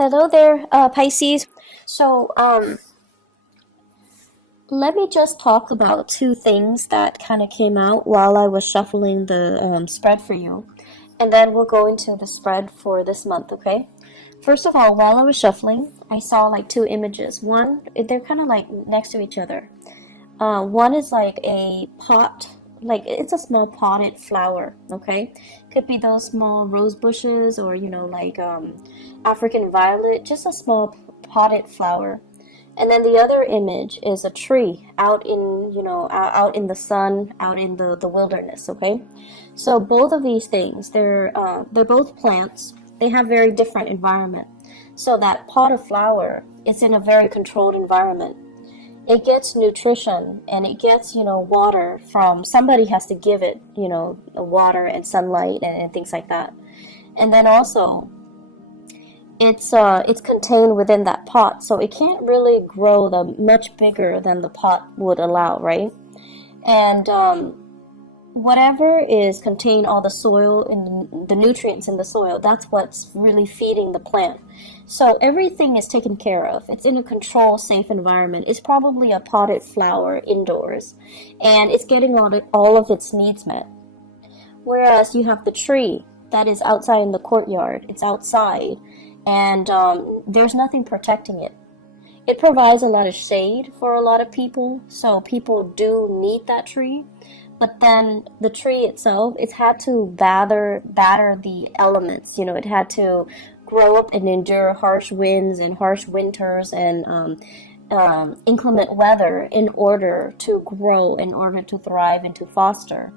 Hello there, Pisces. So, let me just talk about two things that kind of came out while I was shuffling the spread for you. And then we'll go into the spread for this month, okay? First of all, while I was shuffling, I saw like two images. One, they're kind of like next to each other. One is like a pot, like it's a small potted flower, okay? Could be those small rose bushes or, like African violet, just a small potted flower. And then the other image is a tree out in, out in the sun, out in the wilderness, okay? So both of these things, they're both plants. They have very different environment. So that pot of flower, it's in a very controlled environment. It gets nutrition and it gets, water from somebody has to give it, water and sunlight and things like that. And then also it's contained within that pot, so it can't really grow much bigger than the pot would allow, right? And whatever is contained, all the soil and the nutrients in the soil, that's what's really feeding the plant. So everything is taken care of. It's in a controlled, safe environment. It's probably a potted flower indoors, and it's getting all of its needs met. Whereas you have the tree that is outside in the courtyard. It's outside, and there's nothing protecting it. It provides a lot of shade for a lot of people, so people do need that tree. But then the tree itself, it's had to batter the elements. It had to grow up and endure harsh winds and harsh winters and inclement weather in order to grow, in order to thrive and to foster.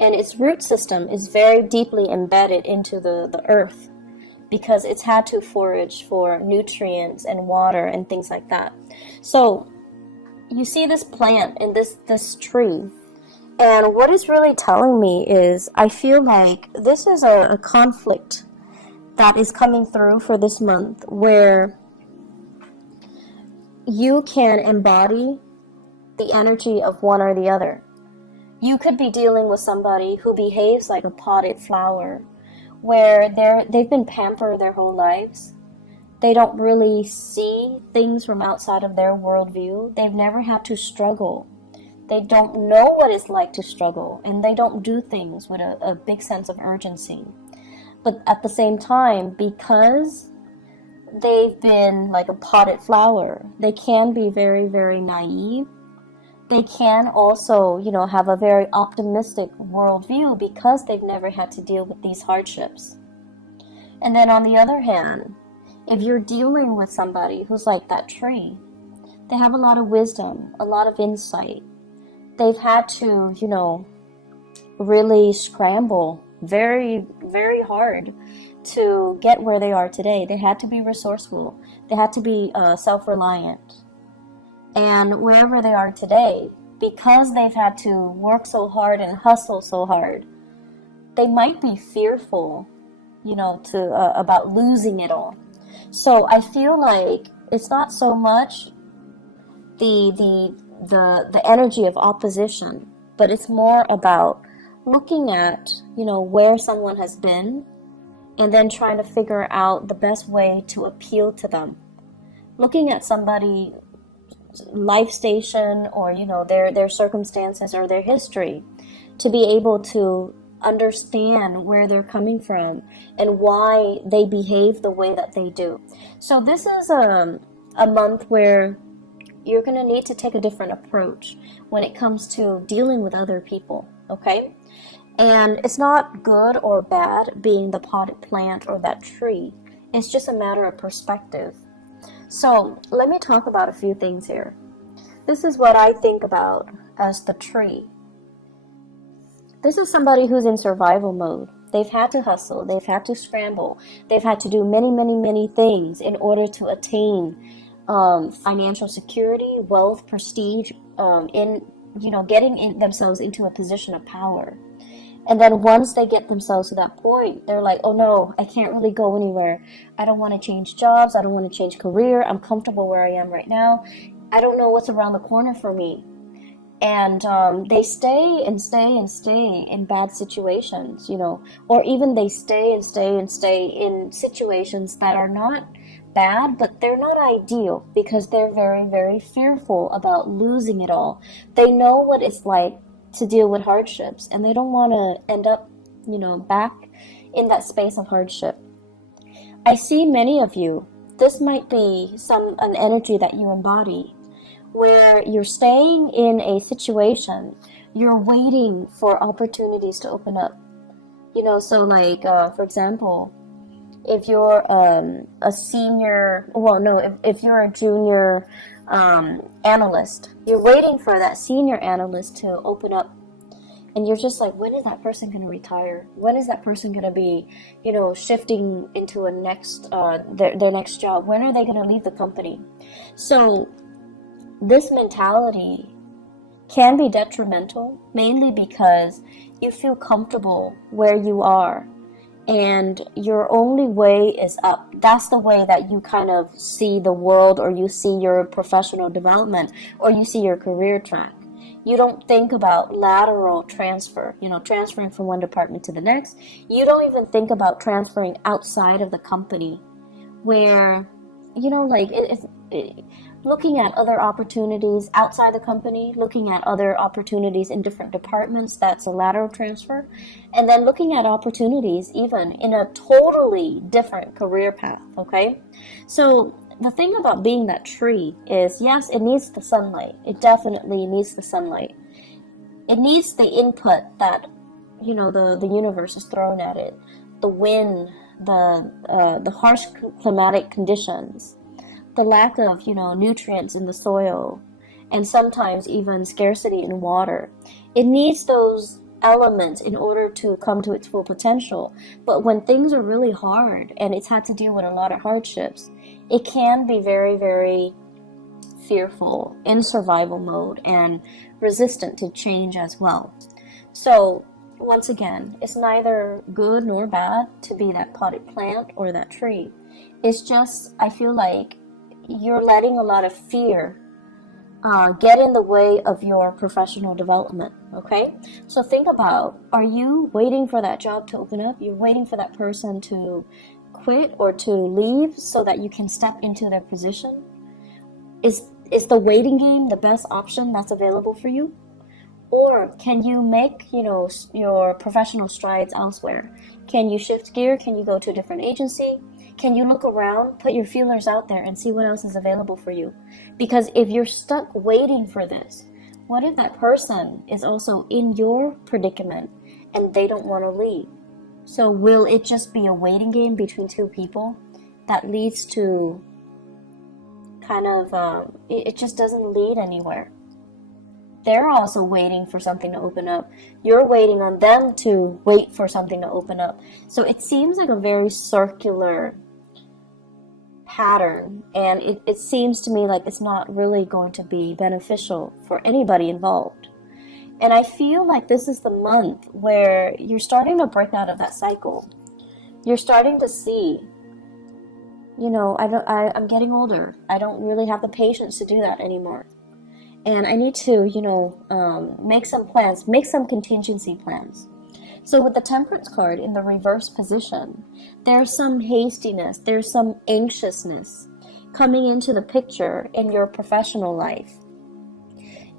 And its root system is very deeply embedded into the earth because it's had to forage for nutrients and water and things like that. So you see this plant and this tree. And what it's really telling me is I feel like this is a conflict that is coming through for this month where you can embody the energy of one or the other. You could be dealing with somebody who behaves like a potted flower, where they've been pampered their whole lives. They don't really see things from outside of their worldview. They've never had to struggle. They don't know what it's like to struggle, and they don't do things with a big sense of urgency. But at the same time, because they've been like a potted flower, they can be very, very naive. They can also, have a very optimistic worldview because they've never had to deal with these hardships. And then on the other hand, if you're dealing with somebody who's like that tree, they have a lot of wisdom, a lot of insight. They've had to, really scramble very, very hard to get where they are today. They had to be resourceful. They had to be self-reliant. And wherever they are today, because they've had to work so hard and hustle so hard, they might be fearful, about losing it all. So I feel like it's not so much the energy of opposition, but it's more about looking at, where someone has been and then trying to figure out the best way to appeal to them. Looking at somebody life station or their circumstances or their history to be able to understand where they're coming from and why they behave the way that they do. So this is a month where you're going to need to take a different approach when it comes to dealing with other people, okay? And it's not good or bad being the potted plant or that tree. It's just a matter of perspective. So let me talk about a few things here. This is what I think about as the tree. This is somebody who's in survival mode. They've had to hustle. They've had to scramble. They've had to do many, many, many things in order to attain financial security, wealth, prestige, getting themselves into a position of power. And then once they get themselves to that point, they're like, oh no, I can't really go anywhere. I don't want to change jobs. I don't want to change career. I'm comfortable where I am right now. I don't know what's around the corner for me. And they stay and stay and stay in bad situations, or even they stay and stay and stay in situations that are not bad, but they're not ideal because they're very, very fearful about losing it all. They know what it's like to deal with hardships, and they don't want to end up, back in that space of hardship. I see many of you, this might be an energy that you embody, where you're staying in a situation, you're waiting for opportunities to open up. So like, for example, if you're a senior, well, no, if you're a junior analyst, you're waiting for that senior analyst to open up. And you're just like, when is that person going to retire? When is that person going to be, shifting into a next, their next job? When are they going to leave the company? So this mentality can be detrimental, mainly because you feel comfortable where you are and your only way is up. That's the way that you kind of see the world, or you see your professional development, or you see your career track. You don't think about lateral transfer, transferring from one department to the next. You don't even think about transferring outside of the company, where, looking at other opportunities outside the company, looking at other opportunities in different departments, that's a lateral transfer. And then looking at opportunities even in a totally different career path, okay? So the thing about being that tree is, yes, it needs the sunlight. It definitely needs the sunlight. It needs the input that, the universe is throwing at it. The wind, the harsh climatic conditions, the lack of, nutrients in the soil, and sometimes even scarcity in water. It needs those elements in order to come to its full potential. But when things are really hard and it's had to deal with a lot of hardships, it can be very, very fearful, in survival mode, and resistant to change as well. So once again, it's neither good nor bad to be that potted plant or that tree. It's just, I feel like you're letting a lot of fear get in the way of your professional development, okay? So think about, are you waiting for that job to open up? You're waiting for that person to quit or to leave so that you can step into their position? Is the waiting game the best option that's available for you? Or can you make, your professional strides elsewhere? Can you shift gear? Can you go to a different agency? Can you look around, put your feelers out there, and see what else is available for you? Because if you're stuck waiting for this, what if that person is also in your predicament and they don't want to leave? So will it just be a waiting game between two people that leads to kind of, it just doesn't lead anywhere? They're also waiting for something to open up. You're waiting on them to wait for something to open up. So it seems like a very circular pattern, and it seems to me like it's not really going to be beneficial for anybody involved. And I feel like this is the month where you're starting to break out of that cycle. You're starting to see, I'm getting older. I don't really have the patience to do that anymore. And I need to, make some plans, make some contingency plans. So with the Temperance card in the reverse position, there's some hastiness, there's some anxiousness coming into the picture in your professional life.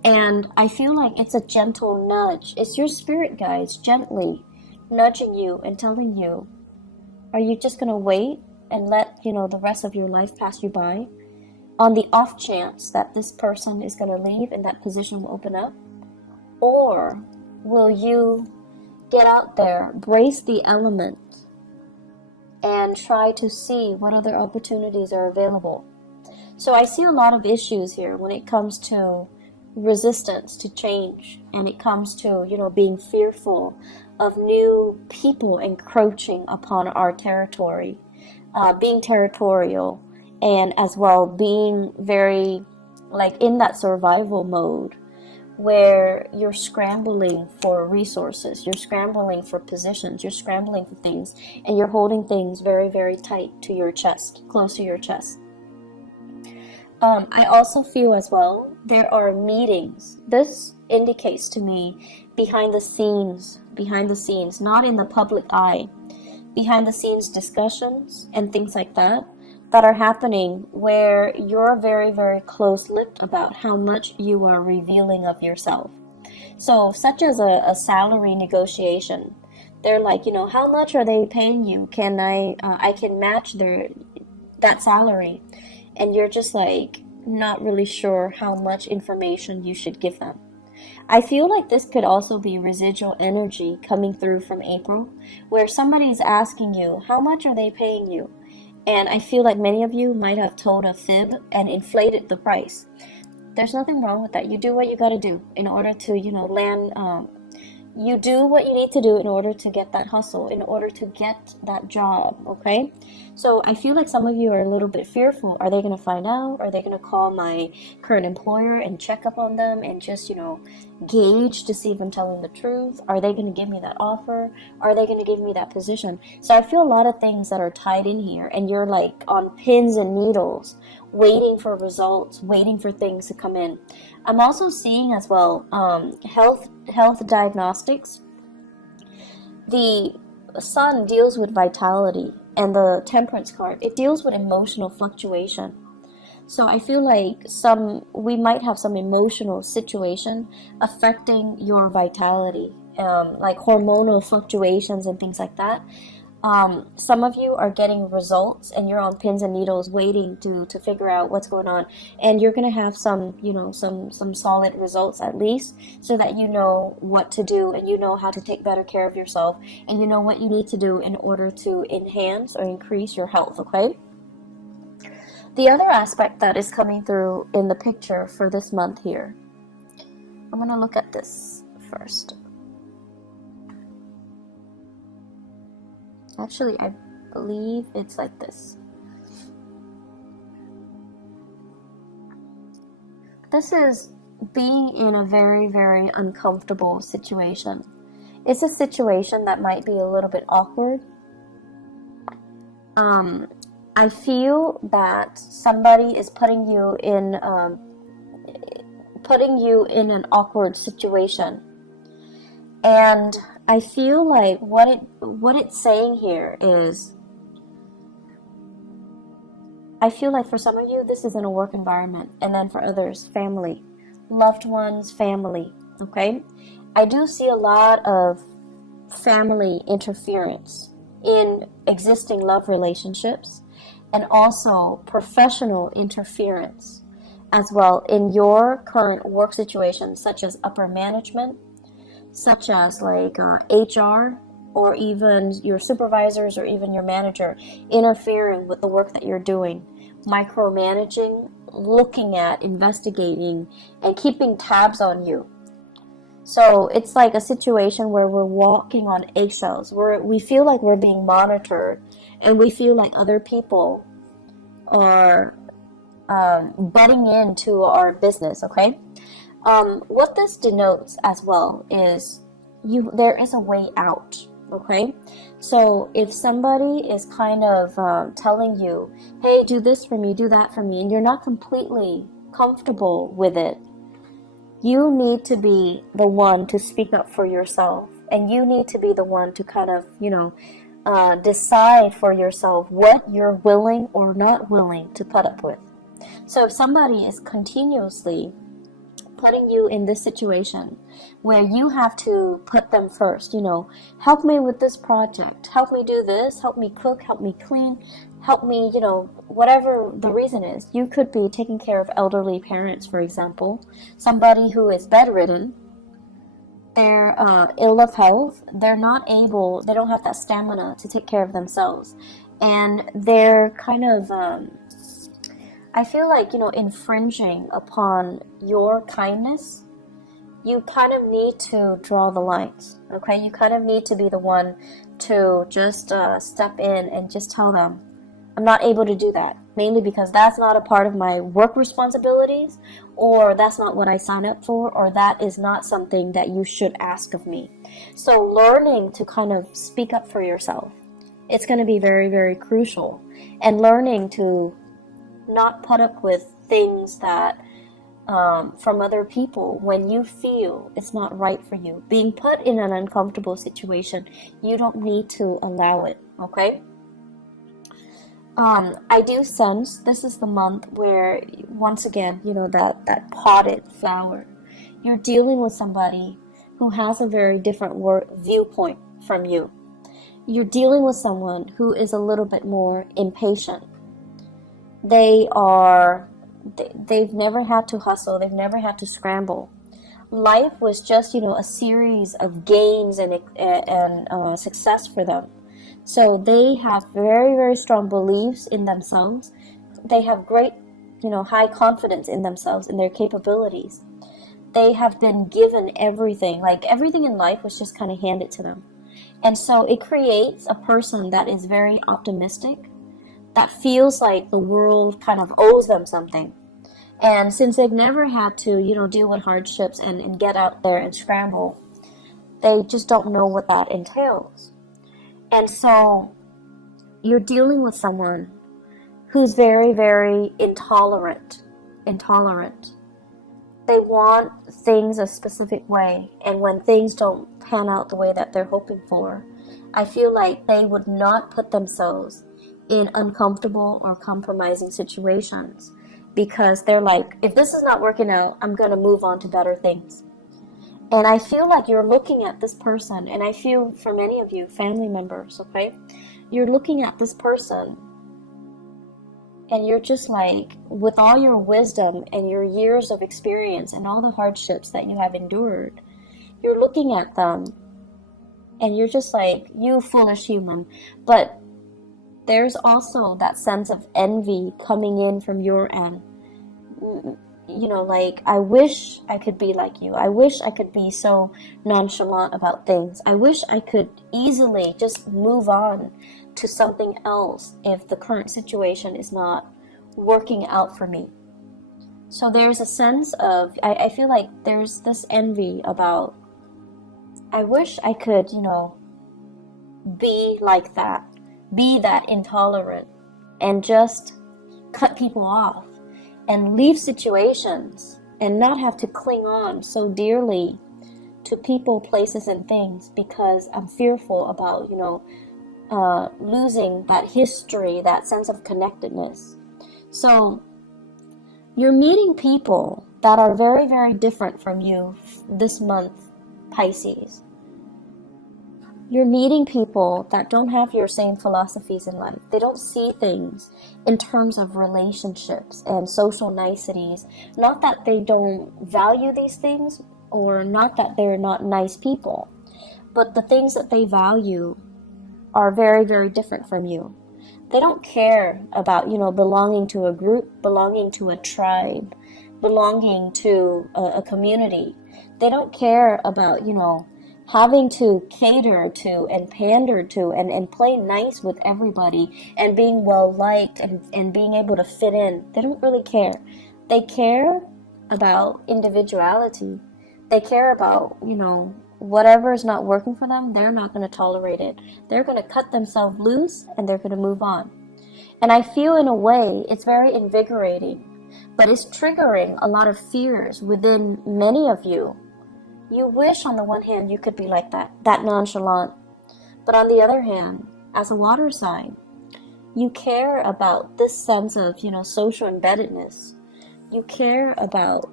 And I feel like it's a gentle nudge. It's your spirit guides gently nudging you and telling you, are you just going to wait and let, the rest of your life pass you by on the off chance that this person is going to leave and that position will open up? Or will you get out there, brace the elements, and try to see what other opportunities are available? So I see a lot of issues here when it comes to resistance to change, and it comes to, being fearful of new people encroaching upon our territory, being territorial, and as well being very, in that survival mode, where you're scrambling for resources, you're scrambling for positions, you're scrambling for things, and you're holding things very, very tight to your chest, close to your chest. I also feel as well, there are meetings. This indicates to me behind the scenes, not in the public eye, behind the scenes discussions and things like that are happening where you're very, very close-lipped about how much you are revealing of yourself. So such as a salary negotiation, they're like, you know, how much are they paying you? Can I can match that salary. And you're just like not really sure how much information you should give them. I feel like this could also be residual energy coming through from April, where somebody's asking you, how much are they paying you? And I feel like many of you might have told a fib and inflated the price. There's nothing wrong with that. You do what you got to do in order to, you know, land. You do what you need to do in order to get that hustle, in order to get that job, okay? So I feel like some of you are a little bit fearful. Are they going to find out? Are they going to call my current employer and check up on them and just, you know, gauge to see if I'm telling the truth? Are they going to give me that offer? Are they going to give me that position? So I feel a lot of things that are tied in here, and you're like on pins and needles, waiting for results, waiting for things to come in. I'm also seeing as well health diagnostics. The sun deals with vitality, and the temperance card, it deals with emotional fluctuation. So I feel like we might have some emotional situation affecting your vitality, like hormonal fluctuations and things like that. Some of you are getting results and you're on pins and needles waiting to figure out what's going on, and you're going to have some, you know, some solid results at least, so that you know what to do and you know how to take better care of yourself and you know what you need to do in order to enhance or increase your health, okay? The other aspect that is coming through in the picture for this month here, I'm going to look at this first. Actually, I believe it's like this. This is being in a very, very uncomfortable situation. It's a situation that might be a little bit awkward. I feel that somebody is putting you in an awkward situation. And I feel like what it's saying here is, I feel like for some of you, this is in a work environment, and then for others, family, loved ones, family, okay? I do see a lot of family interference in existing love relationships, and also professional interference as well in your current work situation, such as upper management, such as like HR, or even your supervisors or even your manager interfering with the work that you're doing, micromanaging, looking at, investigating, and keeping tabs on you. So it's like a situation where we're walking on eggshells, where we feel like we're being monitored, and we feel like other people are butting into our business, okay? What this denotes as well is there is a way out, okay? So if somebody is kind of telling you, hey, do this for me, do that for me, and you're not completely comfortable with it, you need to be the one to speak up for yourself, and you need to be the one to kind of, decide for yourself what you're willing or not willing to put up with. So if somebody is continuously putting you in this situation where you have to put them first, help me with this project, help me do this, help me cook, help me clean, help me, whatever the reason is. You could be taking care of elderly parents, for example, somebody who is bedridden, they're ill of health, they don't have that stamina to take care of themselves, and they're kind of I feel like, infringing upon your kindness. You kind of need to draw the lines, okay? You kind of need to be the one to just step in and just tell them, I'm not able to do that, mainly because that's not a part of my work responsibilities, or that's not what I signed up for, or that is not something that you should ask of me. So learning to kind of speak up for yourself, it's going to be very, very crucial. And learning to not put up with things that from other people when you feel it's not right for you. Being put in an uncomfortable situation, you don't need to allow it, okay? I do sense this is the month where, once again, that potted flower, you're dealing with somebody who has a very different viewpoint from you. You're dealing with someone who is a little bit more impatient. They've never had to hustle. They've never had to scramble. Life was just, a series of gains and success for them. So they have very, very strong beliefs in themselves. They have great, high confidence in themselves, in their capabilities. They have been given everything. Like, everything in life was just kind of handed to them. And so it creates a person that is very optimistic, that feels like the world kind of owes them something. And since they've never had to, deal with hardships and get out there and scramble, they just don't know what that entails. And so you're dealing with someone who's very, very intolerant. They want things a specific way, and when things don't pan out the way that they're hoping for, I feel like they would not put themselves in uncomfortable or compromising situations, because they're like, if this is not working out, I'm going to move on to better things. And I feel like you're looking at this person, and I feel for many of you, family members, okay? You're looking at this person, and you're just like, with all your wisdom and your years of experience and all the hardships that you have endured, you're looking at them, and you're just like, you foolish human. But there's also that sense of envy coming in from your end. Like, I wish I could be like you. I wish I could be so nonchalant about things. I wish I could easily just move on to something else if the current situation is not working out for me. So there's a sense of, I feel like there's this envy about, I wish I could, be like that, be that intolerant, and just cut people off and leave situations and not have to cling on so dearly to people, places, and things, because I'm fearful about, losing that history, that sense of connectedness. So you're meeting people that are very, very different from you this month, Pisces. You're meeting people that don't have your same philosophies in life. They don't see things in terms of relationships and social niceties. Not that they don't value these things, or not that they're not nice people, but the things that they value are very, very different from you. They don't care about, belonging to a group, belonging to a tribe, belonging to a community. They don't care about, having to cater to and pander to and play nice with everybody and being well liked and being able to fit in. They don't really care. They care about individuality. They care about, whatever is not working for them, they're not going to tolerate it. They're going to cut themselves loose and they're going to move on. And I feel, in a way, it's very invigorating, but it's triggering a lot of fears within many of you. You wish, on the one hand, you could be like that nonchalant. But on the other hand, as a water sign, you care about this sense of, social embeddedness. You care about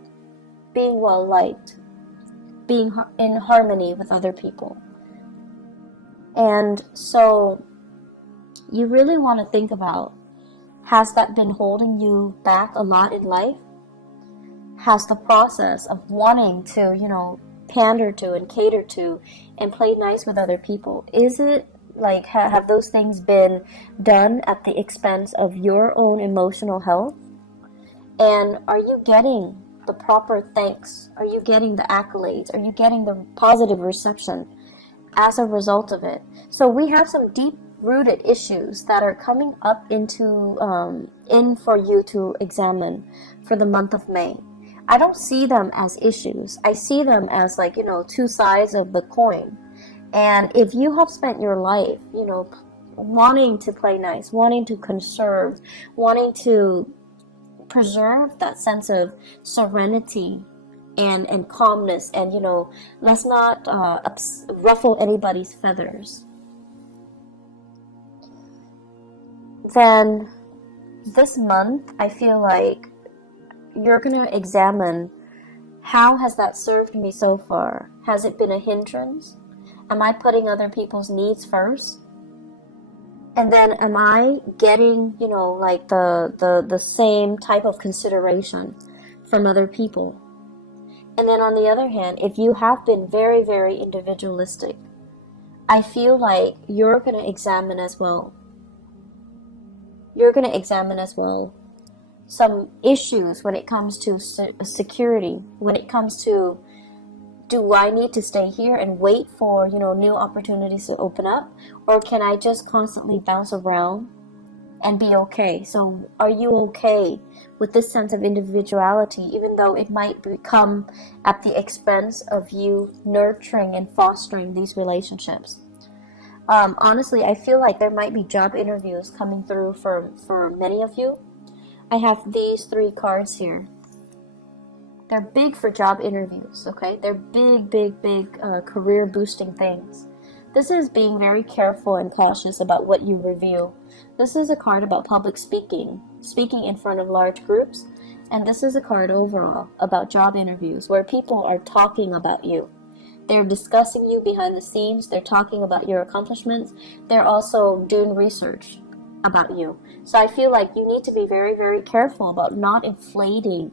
being well liked, being in harmony with other people. And so you really want to think about, has that been holding you back a lot in life? Has the process of wanting to, pander to and cater to and play nice with other people, is it like, have those things been done at the expense of your own emotional health? And are you getting the proper thanks? Are you getting the accolades? Are you getting the positive reception as a result of it? So we have some deep-rooted issues that are coming up in for you to examine for the month of May. I don't see them as issues. I see them as, like, two sides of the coin. And if you have spent your life, wanting to play nice, wanting to conserve, wanting to preserve that sense of serenity and calmness, and let's not ruffle anybody's feathers. Then this month, I feel like you're gonna examine, how has that served me so far? Has it been a hindrance? Am I putting other people's needs first? And then am I getting, like the same type of consideration from other people? And then on the other hand, if you have been very, very individualistic, I feel like you're going to examine as well. You're going to examine as well some issues when it comes to security, when it comes to, do I need to stay here and wait for, new opportunities to open up? Or can I just constantly bounce around and be okay? So are you okay with this sense of individuality, even though it might become at the expense of you nurturing and fostering these relationships? Honestly, I feel like there might be job interviews coming through for many of you. I have these 3 cards here. They're big for job interviews, okay? They're big, big, big career boosting things. This is being very careful and cautious about what you reveal. This is a card about public speaking in front of large groups. And this is a card overall about job interviews where people are talking about you. They're discussing you behind the scenes. They're talking about your accomplishments. They're also doing research about you. So I feel like you need to be very, very careful about not inflating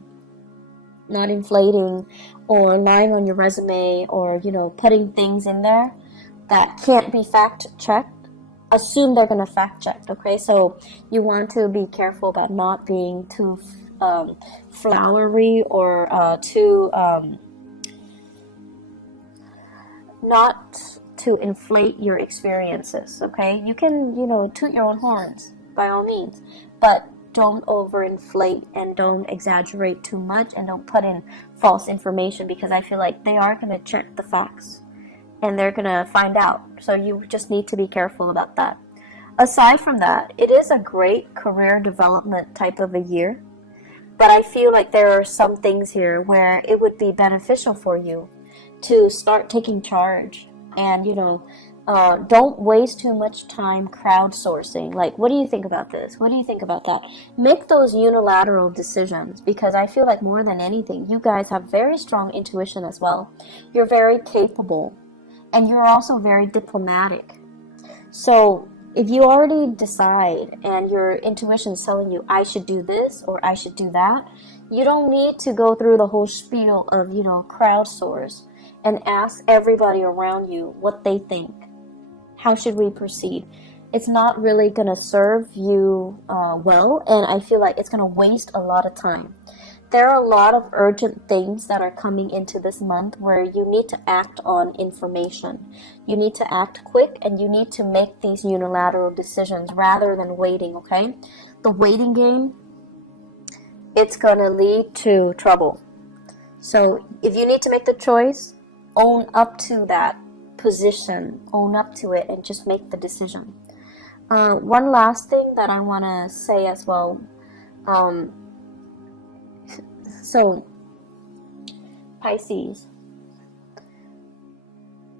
or lying on your resume, or putting things in there that can't be fact checked. Assume they're going to fact check, okay? So you want to be careful about not being too flowery or too not to inflate your experiences, okay? You can toot your own horns by all means, but don't overinflate and don't exaggerate too much, and don't put in false information, because I feel like they are going to check the facts and they're going to find out. So you just need to be careful about that. Aside from that, it is a great career development type of a year, but I feel like there are some things here where it would be beneficial for you to start taking charge and don't waste too much time crowdsourcing. Like, what do you think about this? What do you think about that? Make those unilateral decisions, because I feel like more than anything, you guys have very strong intuition as well. You're very capable, and you're also very diplomatic. So if you already decide and your intuition is telling you, I should do this or I should do that, you don't need to go through the whole spiel of, crowdsource and ask everybody around you what they think. How should we proceed? It's not really going to serve you well, and I feel like it's going to waste a lot of time. There are a lot of urgent things that are coming into this month where you need to act on information. You need to act quick, and you need to make these unilateral decisions rather than waiting, okay? The waiting game, it's going to lead to trouble. So if you need to make the choice, own up to that position, own up to it, and just make the decision. One last thing that I want to say as well. So, Pisces,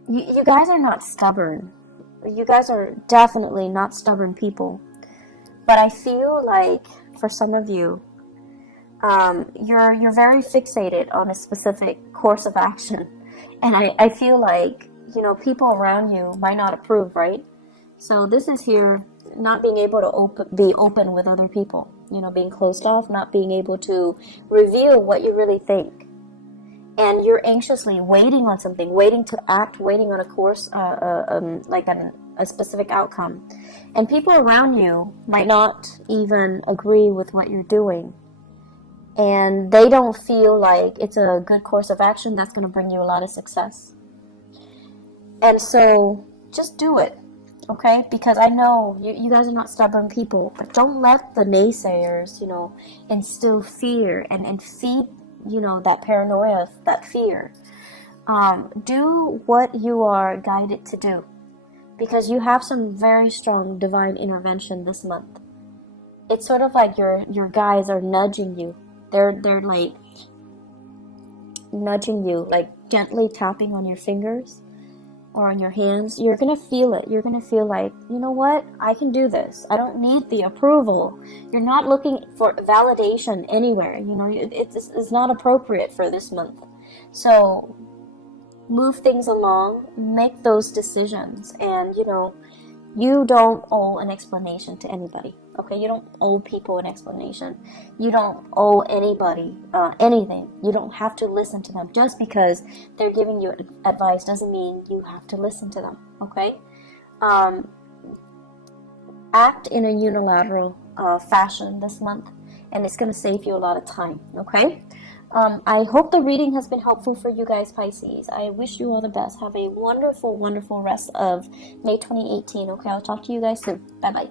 you guys are not stubborn. You guys are definitely not stubborn people. But I feel like for some of you, you're very fixated on a specific course of action. And I feel like, people around you might not approve, right? So this is here not being able to be open with other people, being closed off, not being able to reveal what you really think. And you're anxiously waiting on something, waiting to act, waiting on a course, like a specific outcome. And people around you might not even agree with what you're doing. And they don't feel like it's a good course of action that's going to bring you a lot of success. And so just do it, okay? Because I know you guys are not stubborn people, but don't let the naysayers, instill fear and feed, that paranoia, that fear. Do what you are guided to do, because you have some very strong divine intervention this month. it's sort of like your guides are nudging you. They're like nudging you, like gently tapping on your fingers or on your hands. You're gonna feel it. You're gonna feel like, you know what, I can do this. I don't need the approval. You're not looking for validation anywhere. You know, it's not appropriate for this month. So move things along, make those decisions, and you know, you don't owe an explanation to anybody. Okay, you don't owe people an explanation. You don't owe anybody anything. You don't have to listen to them. Just because they're giving you advice doesn't mean you have to listen to them. Okay, act in a unilateral fashion this month, and it's going to save you a lot of time. Okay. I hope the reading has been helpful for you guys, Pisces. I wish you all the best. Have a wonderful, wonderful rest of May 2018. Okay, I'll talk to you guys soon. Bye-bye.